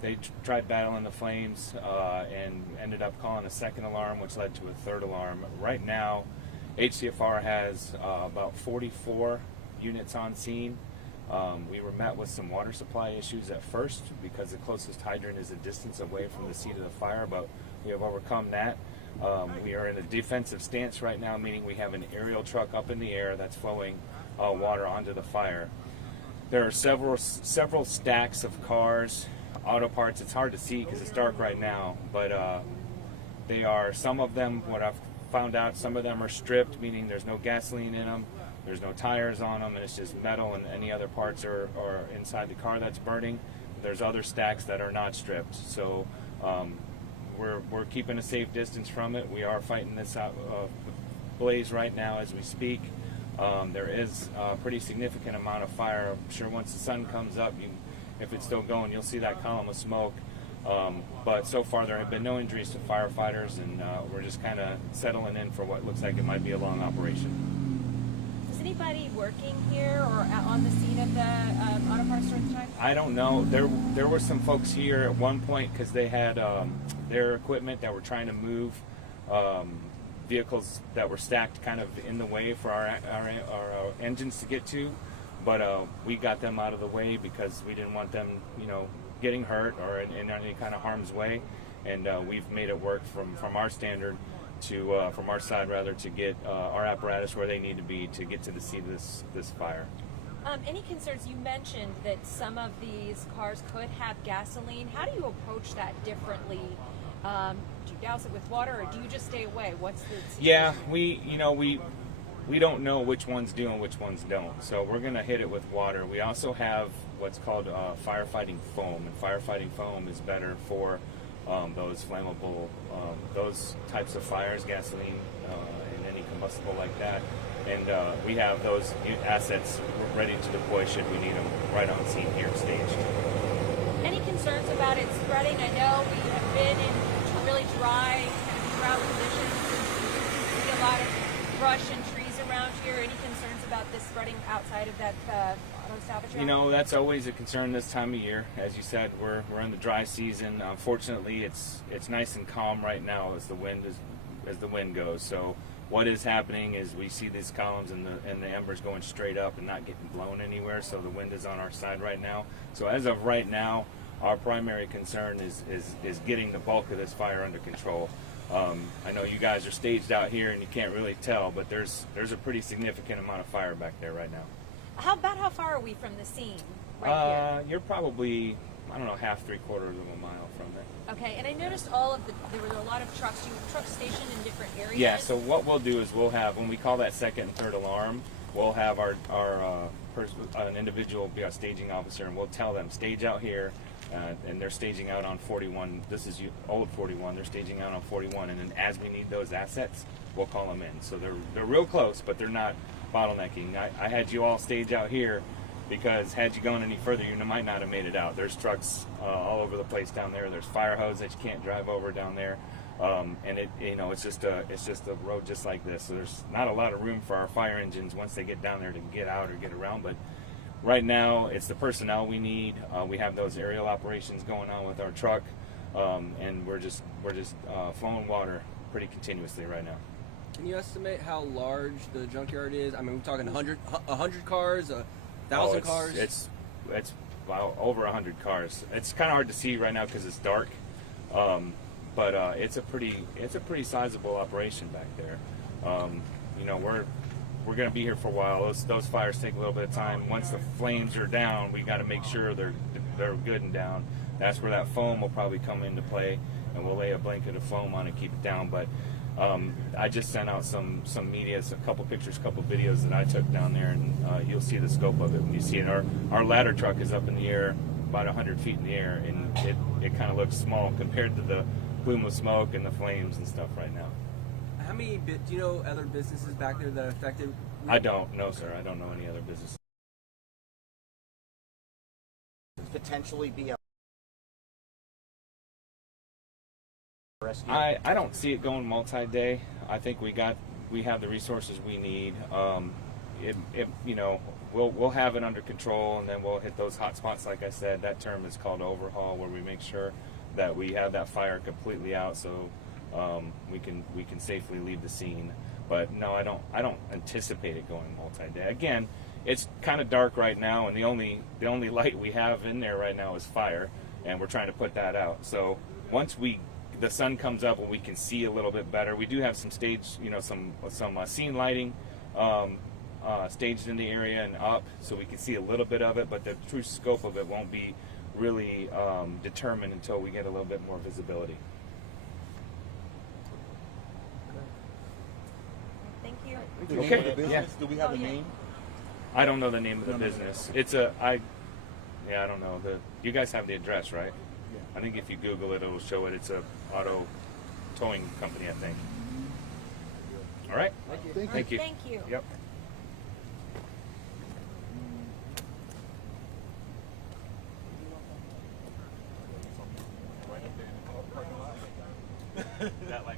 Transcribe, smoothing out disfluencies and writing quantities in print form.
They tried battling the flames and ended up calling a second alarm, which led to a third alarm. Right now, HCFR has about 44 units on scene. We were met with some water supply issues at first because the closest hydrant is a distance away from the seat of the fire, but we have overcome that. We are in a defensive stance right now, meaning we have an aerial truck up in the air that's flowing water onto the fire. There are several stacks of cars, auto parts. It's hard to see because it's dark right now, but they are, some of them, what I've found out, some of them are stripped, meaning there's no gasoline in them, there's no tires on them, and it's just metal, and any other parts are inside the car that's burning. There's other stacks that are not stripped, so we're keeping a safe distance from it. We are fighting this blaze right now as we speak. There is a pretty significant amount of fire. I'm sure once the sun comes up, if it's still going, you'll see that column of smoke. But so far there have been no injuries to firefighters, and we're just kind of settling in for what looks like it might be a long operation. Is anybody working here or on the scene of the auto parts store at the time? I don't know. There were some folks here at one point because they had their equipment that were trying to move vehicles that were stacked kind of in the way for our engines to get to, but we got them out of the way because we didn't want them, getting hurt or in any kind of harm's way, and we've made it work from our standard to from our side rather to get our apparatus where they need to be to get to the seat of this fire. Any concerns? You mentioned that some of these cars could have gasoline. How do you approach that differently? Do you douse it with water, or do you just stay away? What's the situation? Yeah, we don't know which ones do and which ones don't, so we're going to hit it with water. We also have what's called firefighting foam, and firefighting foam is better for those flammable, those types of fires, gasoline and any combustible like that. And we have those assets ready to deploy should we need them right on scene here staged. Any concerns about it spreading? I know we have been in really dry, drought conditions. We see a lot of brush and trees around here. Any concerns about this spreading outside of that auto salvage yard? That's always a concern this time of year. As you said, we're in the dry season. Fortunately, it's nice and calm right now as the wind goes. So what is happening is we see these columns and the embers going straight up and not getting blown anywhere. So the wind is on our side right now. So as of right now, our primary concern is getting the bulk of this fire under control. I know you guys are staged out here and you can't really tell, but there's a pretty significant amount of fire back there right now. How far are we from the scene right here? You're probably, I don't know, half, 3/4 of a mile from it. Okay, and I noticed there were a lot of trucks. You trucks stationed in different areas. Yeah, so what we'll do is we'll have, when we call that second and third alarm, we'll have an individual be our staging officer, and we'll tell them, stage out here, and they're staging out on 41. This is old 41. They're staging out on 41, and then as we need those assets, we'll call them in. So they're real close, but they're not bottlenecking. I had you all stage out here because had you gone any further, you might not have made it out. There's trucks all over the place down there. There's fire hose that you can't drive over down there, and it's just a road just like this. So there's not a lot of room for our fire engines once they get down there to get out or get around. But right now, it's the personnel we need. We have those aerial operations going on with our truck, and we're just flowing water pretty continuously right now. Can you estimate how large the junkyard is? I mean, we're talking 100 cars, 1,000 cars? It's wow, over 100 cars. It's kind of hard to see right now because it's dark, but it's a pretty sizable operation back there. We're going to be here for a while. Those fires take a little bit of time. Once the flames are down, we got to make sure they're good and down. That's where that foam will probably come into play, and we'll lay a blanket of foam on it, keep it down. But I just sent out some media, a couple pictures, a couple videos that I took down there, and you'll see the scope of it when you see it. Our ladder truck is up in the air, about 100 feet in the air, and it kind of looks small compared to the plume of smoke and the flames and stuff right now. How many, do you know other businesses back there that are affected? I don't know, sir. I don't know any other businesses. Potentially be a rescue? I don't see it going multi-day. I think we have the resources we need. we'll have it under control, and then we'll hit those hot spots. Like I said, that term is called overhaul, where we make sure that we have that fire completely out, so we can safely leave the scene. But no, I don't anticipate it going multi-day. Again, it's kind of dark right now, and the only light we have in there right now is fire, and we're trying to put that out. So once the sun comes up and we can see a little bit better, we do have some some scene lighting staged in the area and up, so we can see a little bit of it. But the true scope of it won't be really determined until we get a little bit more visibility. Thank you. Okay. Yeah. Do we have Oh, a yeah. name? I don't know the name of the business. It's I don't know. You guys have the address, right? Yeah. I think if you Google it, it'll show it. It's a auto towing company, I think. All right. Thank you. Thank you. Yep. That like